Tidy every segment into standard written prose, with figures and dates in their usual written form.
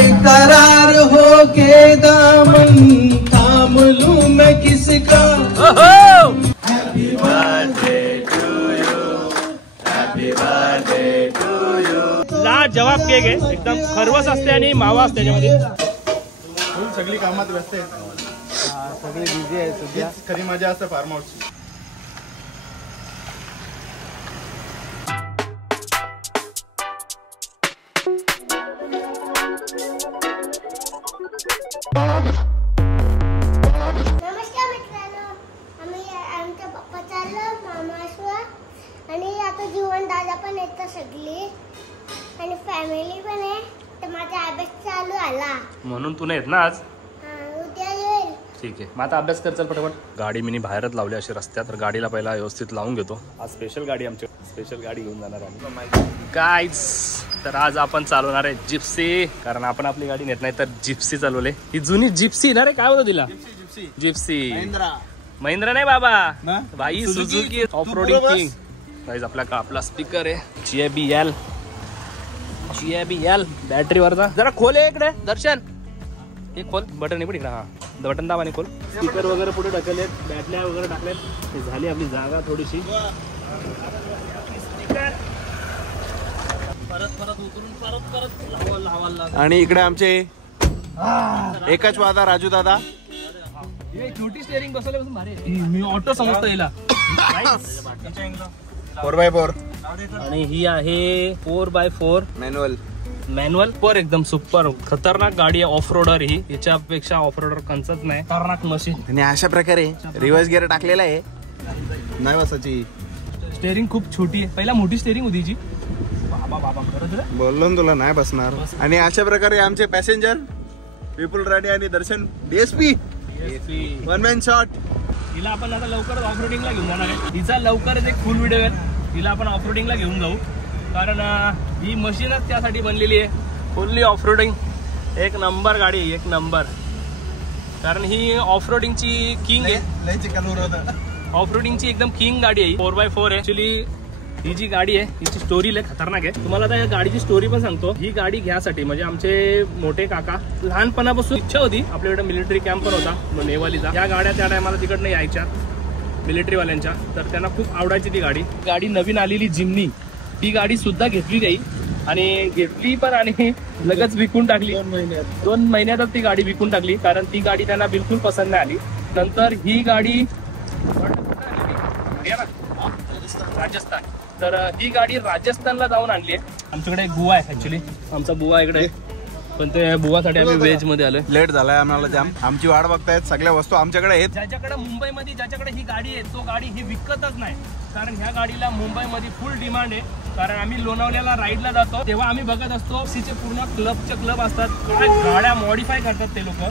बेकरार हो के दामन थाम लूं मैं किसका। Happy birthday to you, happy birthday to you. ला जवाब केक आहे, एकदम खरवस असते आणि मावा असते त्याच्यामध्ये। सगळी कामात व्यस्त आहेत, सगळे बिझी आहे सध्या। खरी मजा असते फार्म हाऊसची। नमस्कार मित्रांनो, आम्ही आमच्या पप्पा चाललो मामाश्वर आणि आता जीवन दादा पण येतं सगळी आणि फॅमिली पण आहे। तर माझा अभ्यास चालू आला म्हणून तू नाही येत ना आज? उद्या येईल। ठीक आहे, मग आता अभ्यास कर चल पटापट। गाडी मी बाहेरच लावली अशी रस्त्यात, तर गाडीला पहिला व्यवस्थित लावून घेतो। आज स्पेशल गाडी, आमची स्पेशल गाडी घेऊन जाणार आहे गाईज। तर आज आपण चालवणार आहे जिप्सी, कारण आपण आपली गाडी नेत नाही तर जिप्सी चालवले। ही जुनी जिप्सी ना रे, काय होतं तिला? जिप्सी महिंद्रा नाही बाबा, भाई Suzuki off roading king. Guys आपला स्पीकर आहे JBL बॅटरी वरचा। जरा खोल आहे इकडे दर्शन, एक खोल बटन इकडे, हा बटन दाब आणि खोल। स्पीकर वगैरे पुढे टाकलेत, बॅटल्या वगैरे टाकलेत, झाली आपली जागा थोडीशी। परत उतरून परत लावायला। आणि इकडे आमचे एकच वादा राजू दादा। छोटी स्टेअरिंग बसवल्यापासून भारी आहे, मी ऑटो समजतो याला। 4x4 आणि ही आहे 4x4 मॅन्युअल पर एकदम सुपर खतरनाक गाडी आहे। ऑफ रोडर ही, याच्यापेक्षा ऑफ रोडर कंचच नाही, खतरनाक मशीन। आणि अशा प्रकारे रिव्हर्स गिअर टाकलेला आहे, नाही बसायची। स्टेअरिंग खूप छोटी आहे, पहिला मोठी स्टेअरिंग होती जी। बाबा खरंच बोललो ना तुला नाही बसणार। आणि अशा प्रकारे आमचे पॅसेंजर विपुल राणे आणि दर्शन DSP वन मॅन शॉट। हिला आपण आता लवकरच ऑफरोडिंगला घेऊन जाणार आहे। हिचा लवकरच एक फुल व्हिडिओ आहे, हिला आपण ऑफरोडिंगला घेऊन जाऊ, कारण ही मशीनच त्यासाठी बनलेली आहे। फुल्ली ऑफरोडिंग, एक नंबर गाडी, एक नंबर। कारण ही ऑफरोडिंगची किंग आहे, ऑफरोडिंगची एकदम किंग गाडी आहे। 4x4 आहे ऍक्च्युली ही जी गाडी आहे, हिची स्टोरी लय खतरनाक आहे। तुम्हाला आता या गाडीची स्टोरी पण सांगतो। ही गाडी घ्यासाठी म्हणजे आमचे मोठे काका लहानपणापासून इच्छा होती, आपल्याकडे मिलिटरी कॅम्प पण होता नेवालीचा। या गाड्या त्या टायमाला तिकडनं यायच्या मिलिटरीवाल्यांच्या, तर त्यांना खूप आवडायची ती गाडी। गाडी नवीन आलेली जिमनी, ही गाडी सुद्धा घेतली नाही आणि घेतली पण आणि लगेच विकून टाकली। 2 महिन्यातच ती गाडी विकून टाकली, कारण ती गाडी त्यांना बिलकुल पसंत नाही आली। नंतर ही गाडी राजस्थान, तर ही गाडी राजस्थानला जाऊन आणली आहे। आमच्याकडे एक बुवा आहे ऍक्च्युली, आमचा बुवा इकडे, पण ते बुवासाठी आम्ही व्हेज मध्ये आलोय। लेट झालाय आम्हाला जाम, आमची वाट बघतायत, सगळ्या वस्तू आमच्याकडे आहेत। ज्याच्याकडे मुंबईमध्ये ज्याच्याकडे ही गाडी आहे तो गाडी ही विकतच नाही, कारण ह्या गाडीला मुंबईमध्ये फुल डिमांड आहे। कारण आम्ही लोणावल्याला राईडला जातो तेव्हा आम्ही बघत असतो सीचे पूर्ण क्लब असतात, गाड्या मॉडिफाय करतात ते लोक,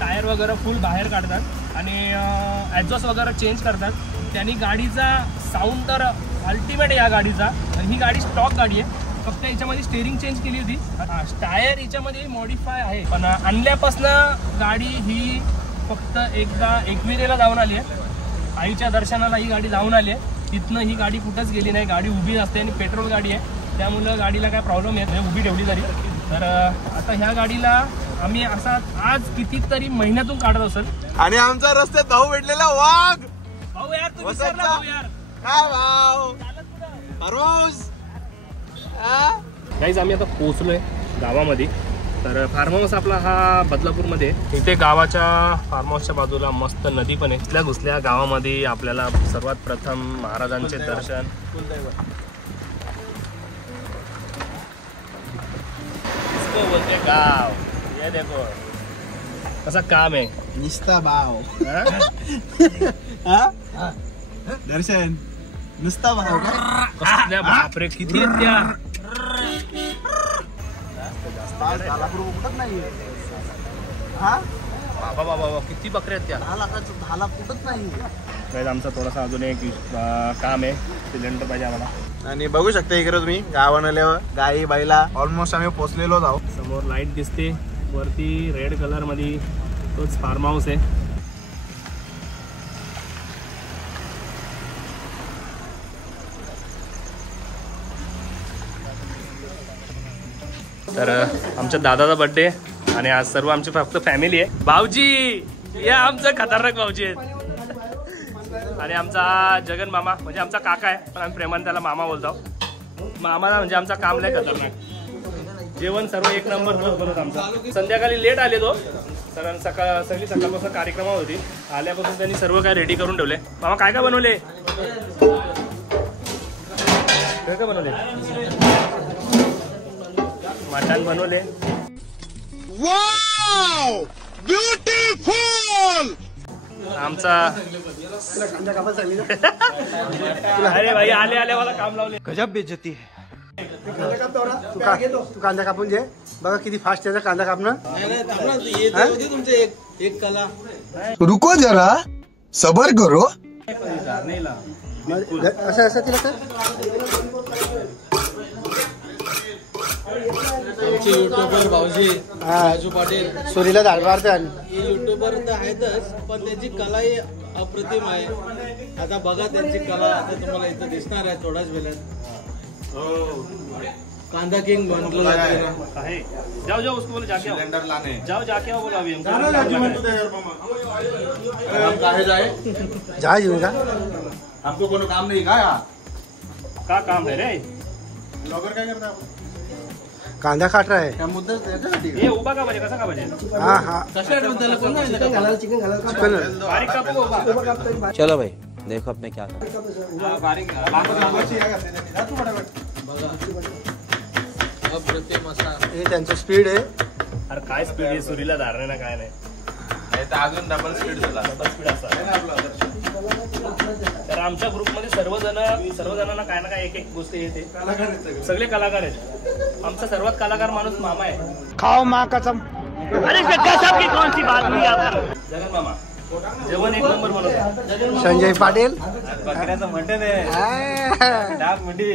टायर वगैरे फुल बाहेर काढतात आणि एक्झॉस्ट वगैरे चेंज करतात, त्यांनी गाडीचा साऊंड तर अल्टिमेट आहे या गाडीचा। ही गाडी स्टॉक गाडी आहे, फक्त याच्यामध्ये स्टेअरिंग चेंज केली होती, टायर याच्यामध्ये मॉडिफाय आहे। पण आणल्यापासून गाडी ही फक्त एकदा एकविरेला जाऊन आली आहे, आईच्या दर्शनाला ही गाडी जाऊन आली आहे। तिथनं ही गाडी कुठंच गेली नाही, गाडी उभी असते आणि पेट्रोल गाडी आहे, त्यामुळं गाडीला काय प्रॉब्लेम येत नाही उभी ठेवली तरी। तर आता ह्या गाडीला आम्ही असा आज कितीतरी महिन्यातून काढत असेल। आणि आमचा रस्त्यात भाऊ भेटलेला वाघ। भाऊ यार तू विसरला, भाऊ यार काय भाऊ रोज गाईज आम्ही आता पोहोचलोय गावामध्ये। तर फार्म हाऊस आपला हा बदलापूरमध्ये, इथे गावाच्या फार्म हाऊसच्या बाजूला मस्त नदी पण आहे। इथल्या घुसल्या गावामध्ये आपल्याला सर्वात प्रथम महाराजांचे दर्शन, इसको बोलते गाव। ये देखो कसा काम आहे, निस्ता भाव दर्शन नुसता भाव कसल्या बापरे किती आहेत त्या। बाबा बाबा किती बकऱ्या आहेत त्या, 10 लाखाचं 10 लाख कुठंच नाही। आमचा थोडासा अजून एक काम आहे, सिलेंडर पाहिजे आम्हाला। आणि बघू शकता इकडे तुम्ही गावान आल्यावर गाई बैला ऑलमोस्ट आम्ही पोहोचलेलो आहोत। समोर लाईट दिसते वरती रेड कलर मध्ये, तोच फार्म हाऊस आहे। तर आमच्या दादाचा बर्थडे आणि आज सर्व आमची फक्त फॅमिली आहे. भाऊजी या आमचं खतरनाक भाऊजी आहेत आणि आमचा जगन मामा म्हणजे आमचा काका आहे पण आम्ही प्रेमाने त्याला मामा बोलतो. मामा म्हणजे आमचा काम लय खतरनाक. जेवण सर्व एक नंबर बनवत आमचा. संध्याकाळी लेट आले तो सगळी सकाळपासून कार्यक्रम होती. आल्यापासून त्यांनी सर्व काय रेडी करून ठेवले. मामा काय काय बनवले? काय काय बनवले? मटण बनवले. Wow beautiful. आमचा अरे भाई आले आले मला काम लावले. गजब बेइज्जती है. तू कांदा कापून घे. बघा किती फास्ट त्याचा कांदा कापणं. तुमचे एक कला. रुको जरा सबर करो. असं असं तिला तर युट्यूबर भाऊजी राजू पाटील सोरीला डाळ मारतात. युट्यूबर तर आहेतच पण त्यांची कला ही अप्रतिम आहे. आता बघा त्यांची कला आता तुम्हाला इथं दिसणार आहे थोड्याच वेळात. कांदा किंग बनलो आहे. जाओ जाओ उसको बोलो जाके सिलेंडर लाने. जाओ जाके आओ बोलो अभी हम काहे जाए जा येऊगा. हमको कोनो काम नहीं का काम है रे. ब्लॉगर काय करता कांदा काट रहा है. हे उभा का पाहिजे कसा का पाहिजे. हा हा चिकन बारीक कापू उभा. चलो भाई देखो अब मैं क्या करूं. बारीक अप्रतिम असा हे त्यांचं स्पीड आहे. अरे काय स्पीड आहे सुरीला धारणे ना काय नाही. अजून डबल स्पीड झाला. डबल स्पीड असतात. तर आमच्या ग्रुपमध्ये सर्वजणांना काय ना काय एक एक गोष्ट येते. सगळे कलाकार आहेत. आमचा सर्वात कलाकार माणूस मामा आहे. खाओ माँ कसम. अरे गजब की कौन सी बात हुई आप. जगन मामा जेवण एक नंबर बनवतो. संजय पाटील बकऱ्याचं मटण आहे. डाक मंडी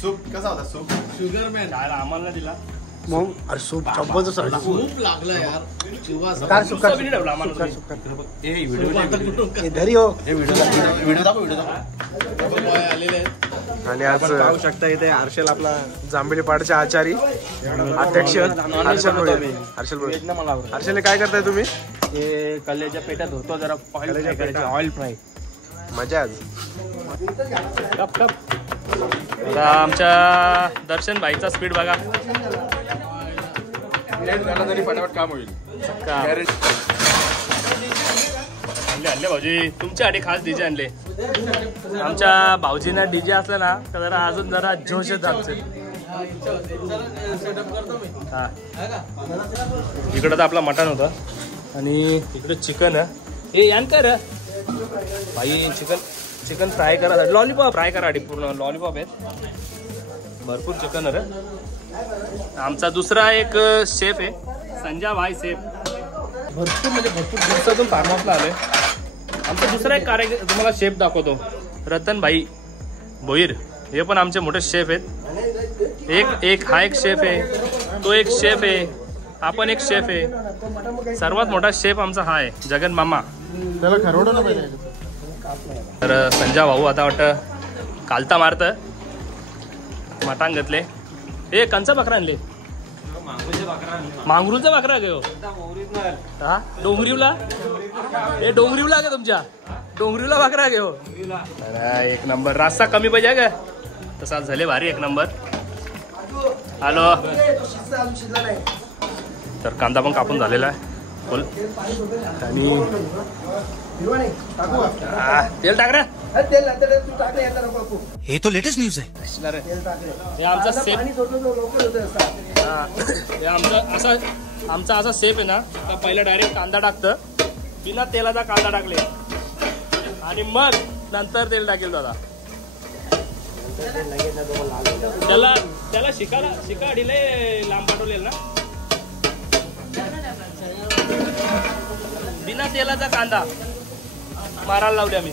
सूप कसा होता सूप. शुगर मॅन खायला आम्हाला दिला. मग अरे सूप जबरदस्त होता. खूप लागलं यार. शिवा काय सुका सुका बी ठेवला आम्हाला. धरी हो. व्हिडिओ दाखव आलेले आहेत. आणि आज पाहू शकता इथे हर्षल आपला जांभेली पाडचे आचारी अध्यक्ष हर्षल काय करताय तुम्ही. ते कल्ल्याच्या पेटात होतो जरा ऑइल फ्राय मजा आज. Cup cup. आता आमच्या दर्शन भाईचा स्पीड बघा. तरी फटाफट काम होईल. आणले भाऊजी तुमच्यासाठी खास डीजे आणले. आमच्या भाऊजींना डीजे असलं ना तर जरा अजून जरा जोश येत आमचे. हा इकडं तर आपला मटण होता आणि इकडे चिकन आहे. हे यान काय रे भाई. चिकन फ्राय करा. लॉलीपॉप फ्राय करा. पूर्ण लॉलीपॉप आहेत. भरपूर चिकन आहे. आमचा दुसरा एक शेफ आहे संजय भाई शेफ. भरपूर म्हणजे भरपूर दिवसातून फार्म हाऊसला आलोय. आमचा दुसरा एक तुम्हाला शेफ दाखवतो रतन भाई भोईर. हे पण आमचे मोठे शेफ आहेत. एक हा एक शेफ आहे. तो एक शेफ आहे. आपण एक शेफ आहे. सर्वात मोठा शेफ आमचा हा आहे जगन मामा. त्याला खरवडलं पाहिजे. तर संजय भाऊ आता वाटतं कालता मारत मटांग घेतले. हे कंचा बकरा आणले. मांगरूचा बकरा घेऊ. हा डोंगरीवला. हे डोंगरीवला का तुमच्या डोंगरीवला बकरा घेऊ. एक नंबर. रास्ता कमी पाहिजे का तसा झाले भारी एक नंबर. हॅलो. तर कांदा पण कापून झालेला आहे बोल. आणि तेल टाक रे. हे तो लेटेस्ट न्यूज है. हे आमचा सेफ. हे आमचा असा सेफ आहे ना तर पहिला डायरेक्ट कांदा टाकतं. बिना तेलाचा कांदा टाकले आणि मग नंतर तेल टाकेल दादा. त्याला शिका अडीले लांब पाठवलेल ना. बिना तेलाचा कांदा मारायला लावले आम्ही.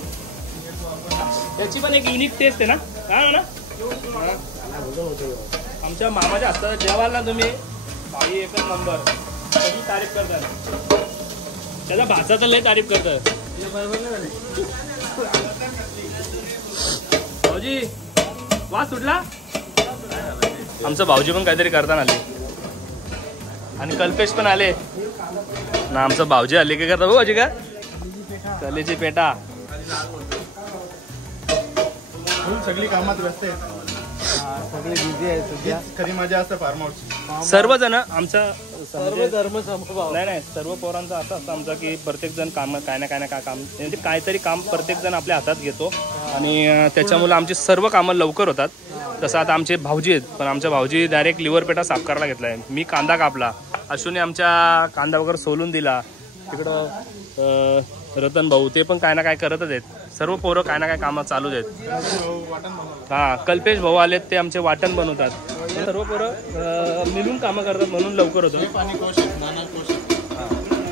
त्याची पण एक युनिक टेस्ट आहे ना. काय ना आमच्या मामाच्या हातात जेवायला ना तुम्ही भाई एकच नंबर. सगळी तारीफ करतात. त्याचा भाचा तर लय तारीफ करतात. भाऊजी वास सुटला. आमचं भाऊजी पण काहीतरी करताना आले आणि कल्पेश पण आले ना. आमचं भाऊजी आले काय करता भाऊजी का कलेची पेटा. सगळी कामात व्यस्त आहेत, सगळे बिझी आहेत सध्या. खरी मजा असते फार्म हाऊस. सर्वजण आमच्या सर्व धर्म समभाव. नाही सर्व पोरांचं असं असतं आमचं की प्रत्येक जण काम काय ना काय काम म्हणजे काहीतरी काम प्रत्येक जण आपल्या हातात घेतो आणि त्याच्यामुळे आमची सर्व कामं लवकर होतात. तसं आता आमचे भाऊजी आहेत, पण आमच्या भाऊजी डायरेक्ट लिव्हर पेटा साफ करायला घेतलाय. मी कांदा कापला, अश्विनी आमच्या कांदा वगैरे सोलून दिला. तिकडं रतन भाऊ ते पण काय ना काय करतच आहेत. सर्व पोरं काय ना काय कामं चालूच आहेत. हा कल्पेश भाऊ आलेत, ते आमचे वाटण बनवतात. सर्व पोरं मिळून कामं करतात म्हणून लवकर होतो.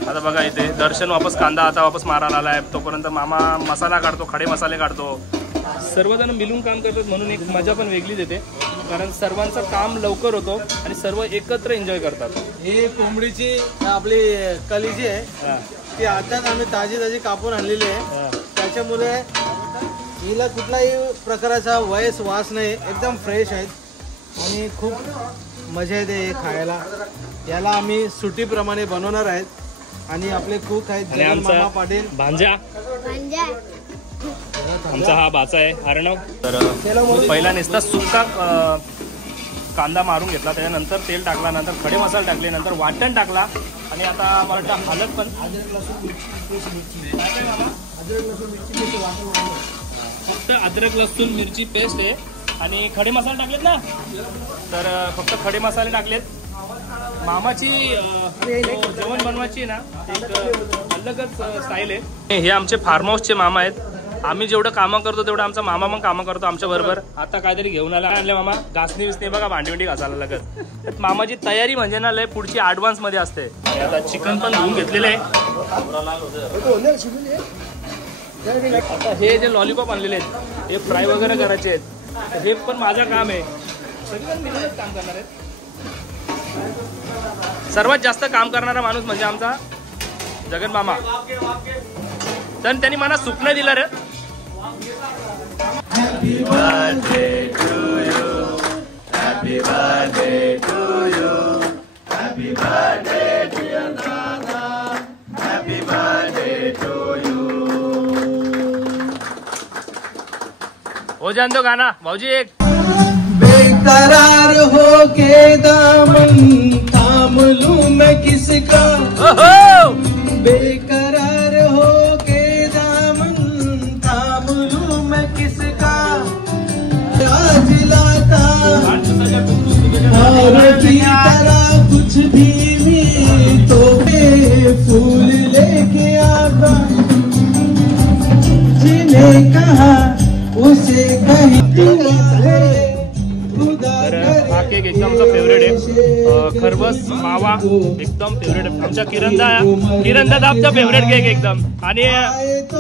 आता बघा इथे दर्शन वापस कांदा आता वापस मारायला आलाय, तोपर्यंत मामा मसाला काढतो, खडे मसाले काढतो. सर्वजण मिळून काम करतात म्हणून एक मजा पण वेगळीच येते, कारण सर्वांचं काम लवकर होतो आणि सर्व एकत्र एन्जॉय करतात. ही कोंबडीची आपली कली जी आहे ती आताच आम्ही ताजी कापून आणलेली आहे. त्याच्यामुळे हिला कुठलाही प्रकाराचा वास नाही, एकदम फ्रेश आहेत आणि खूप मजा येते हे खायला. याला आम्ही सुटीप्रमाणे बनवणार आहेत आणि आपले कुक आहेत जगन मामा पाटील. भांजा आमचा हा भाचा आहे अर्णव. तर पहिला नुसता सुक्का कांदा मारून घेतला, त्याच्यानंतर तेल टाकला, नंतर खडे मसाले टाकले, नंतर वाटण टाकला आणि आता मला वाटतं हळद पण फक्त अद्रक लसूण मिरची पेस्ट आहे आणि खडे मसाले टाकलेत ना. तर फक्त खडे मसाले टाकलेत. मामाची जेवण बनवायची ना एक अलगच स्टाईल आहे. हे आमचे फार्म हाऊसचे मामा आहेत. आम्ही जेवढं कामं करतो तेवढं आमचा मामा पण कामं करतो आमच्या बरोबर. आता काहीतरी घेऊन आला आणले मामा, घासणी विसणी बघा, भांडी घासायला लागत. मामाची तयारी म्हणजे ना लय पुढची ऍडव्हान्स मध्ये असते. आता चिकन पण धुवून घेतलेलं आहे. आता हे जे लॉलीपॉप आणलेले आहेत हे फ्राय वगैरे करायचे आहेत. हे पण माझं काम आहे, सगळं मिळूनच काम करणार आहेत. सर्वात जास्त काम करणारा माणूस म्हणजे आमचा जगन मामा. तर त्यांनी मला सुकणं दिलं रे. Happy birthday to you, happy birthday to you, happy birthday dear Dada, happy birthday to you. हो जान दो गाना भाऊजी एक. बेकरार हो के दामन थाम लूं मैं किसका, बेकरार हो के दामन थाम लूं मैं किसका, आज लाता और की तरह कुछ भी नहीं तो फूल लेके आगा, जिन्हें कहा उसे कहीं. हा केक एकदम फेवरेट आहे. खरबस मावा एकदम फेवरेट आहे. आमच्या किरण दादाचा फेवरेट केक एकदम. आणि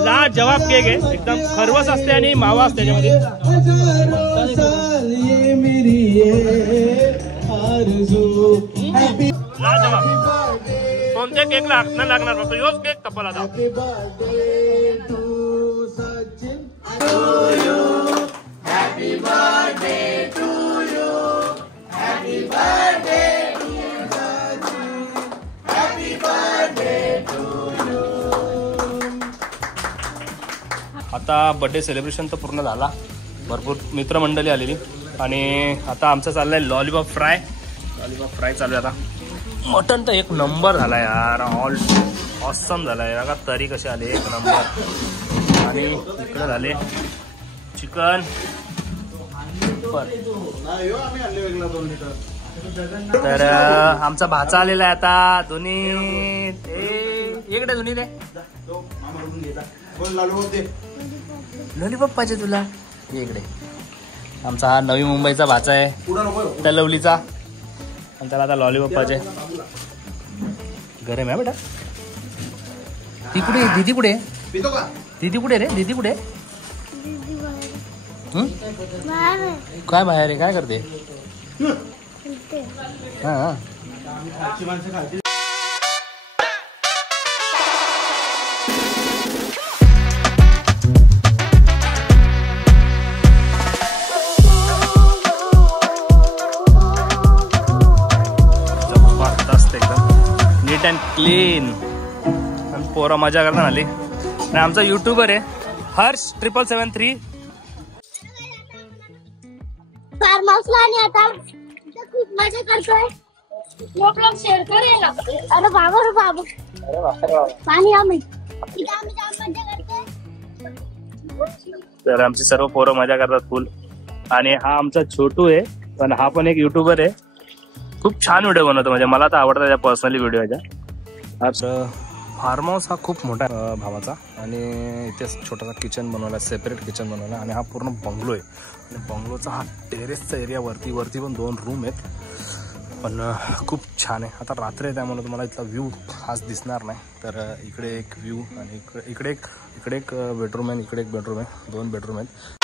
ला जवाब केक आहे, एकदम खरबस असते आणि मावा असते त्याच्यामध्ये. ला जवाब कोणत्या केकला हात नाही लागणार, फक्त योच केक कपाल. आता Happy birthday to you, happy birthday dear Sachi, happy birthday to you. आता बर्थडे सेलिब्रेशन तर पूर्ण झाला, भरपूर मित्रमंडळी आलेली आणि आता आमचं चाललंय लॉलीपॉप फ्राय. लॉलीपॉप फ्राय चालू आहे आता. मटन तर एक नंबर झाला यार, ऑल ऑसम झालाय. बघा तरी कसे आले, एक नंबर. आणि इकडे झाले चिकन. तर आमचा भाचा आलेला आहे आता. दोन्ही इकडे दोन्ही दे. लॉलीपॉप पाहिजे तुला, इकडे. आमचा हा नवी मुंबईचा भाचा आहे, तलवलीचा, आणि त्याला आता लॉलीपॉप पाहिजे. गरम आहे बेटा. ती कुठे दीदी, कुठे दीदी, कुठे रे दीदी, कुठे काय बाहेर आहे, काय करते. हा नीट अँड क्लीन. आणि पोरं मजा करता आली. आणि आमचा युट्यूबर आहे हर्ष 773. फार्म हाऊसला आणि आता खूप मजा करतोय. ब्लॉग शेअर करेल. अरे बाबा रे बाबा, पाणी आम्ही जाम मजा करतोय. तर आमची सर्व पोरं मजा करतात फुल. आणि हा आमचा छोटू आहे, पण हा पण एक युट्यूबर आहे. खूप छान व्हिडिओ बनवतो, म्हणजे मला तर आवडतात त्या पर्सनली व्हिडिओ याच्या. फार्म हाऊस हा खूप मोठा आहे भावाचा. आणि इथे छोटासा किचन बनवला, सेपरेट किचन बनवला. आणि हा पूर्ण बंगलो आहे. आणि बंगलोचा हा टेरेसचा एरिया वरती पण 2 रूम आहेत. पण खूप छान आहे. आता रात्र आहे त्यामुळे तुम्हाला इथला व्ह्यू खास दिसणार नाही. तर इकडे एक व्ह्यू आणि इकडे एक बेडरूम आहे, इकडे एक बेडरूम आहे. 2 बेडरूम आहेत.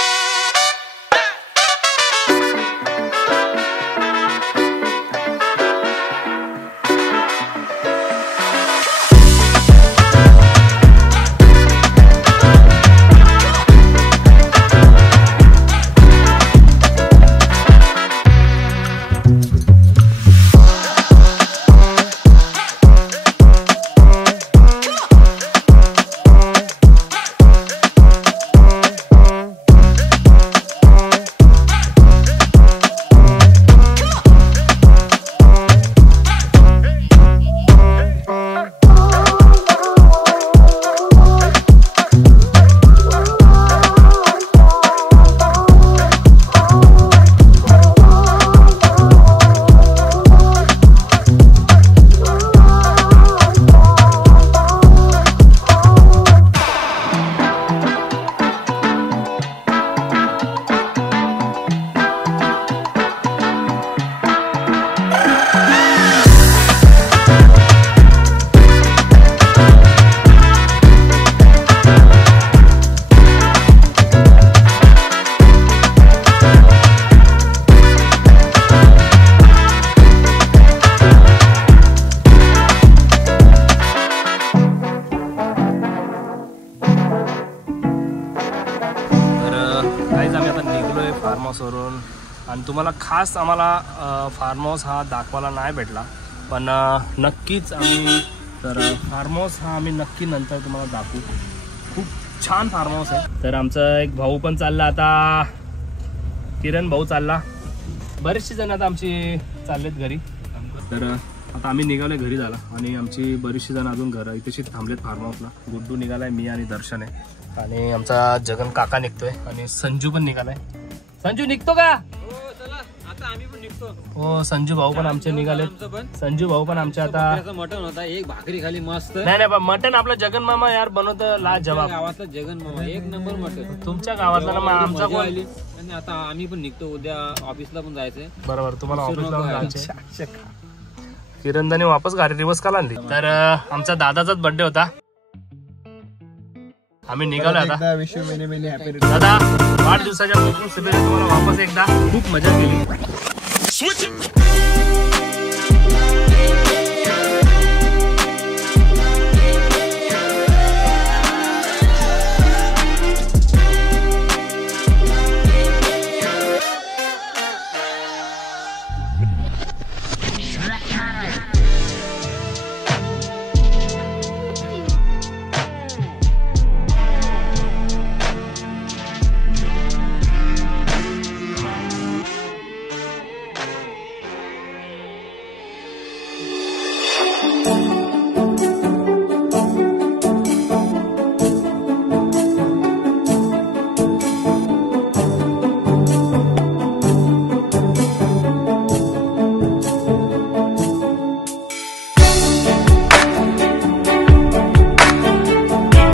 फार्म हाऊसवरून. आणि तुम्हाला खास आम्हाला फार्म हाऊस हा दाखवायला नाही भेटला, पण नक्कीच आम्ही तर फार्म हाऊस हा आम्ही नक्की नंतर तुम्हाला दाखवू. खूप छान फार्म हाऊस आहे. तर आमचा एक भाऊ पण चालला आता, किरण भाऊ चालला. बरेचसे जण आता आमची चाललेत घरी. तर आता आम्ही निघालोय घरी झाला. आणि आमची बरीचशी जण अजून घर इथेशी थांबलेत फार्म हाऊसला. गुड्डू निघालाय, मी आणि दर्शन आहे. आणि आमचा जगन काका निघतोय. आणि संजू पण निघालाय. संजू निघतो का? आता आम्ही पण निघतो. हो, संजू भाऊ पण आमचे निघाले. संजू भाऊ पण आमचे आता मटण होता, एक भाकरी खाली मस्त. नाही मटण आपलं जगन मामा यार बनवतं लाजवाब. गावातला जगन मामा एक नंबर मटण. तुमच्या गावातला ना आमचा कोण. आणि आता आम्ही पण निघतो, उद्या ऑफिसला पण जायचंय. बरोबर, तुम्हाला ऑफिसला पण जायचंय. किरणदाने वापस गाडी रिवर्स का आणली. तर आमचा दादाचाच बर्थडे होता. आम्ही निघालो आता. दादा वाढदिवसाच्या शुभेच्छा तुम्हाला वापस एकदा. खूप मजा केली.